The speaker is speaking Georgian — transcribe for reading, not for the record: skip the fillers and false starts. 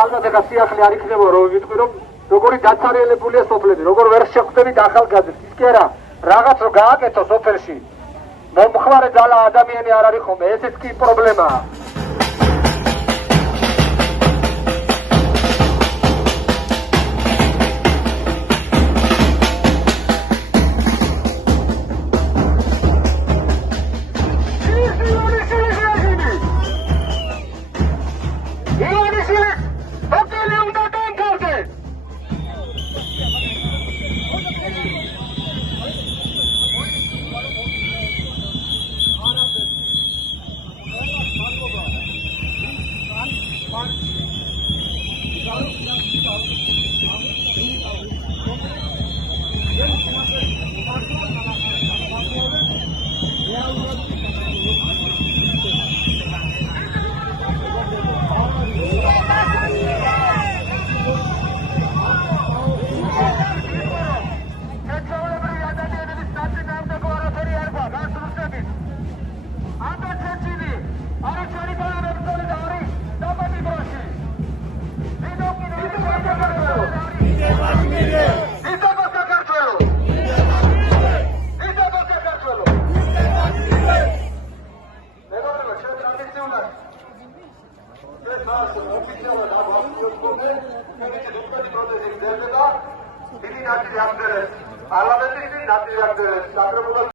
ალბათ ეხა სიახლე არ იქნება რომ ვიტყვი რომ როგორი დაცარიელებულია სოფლები, როგორ ვერ შეხვდებით ახალგაზრდებს. ის კი არა, რაღაც რომ გააკეთო სოფელში. მომხმარე ძალა ადამიანი არ არის ხოლმე, ესეც კი პრობლემაა. Parlamentin natri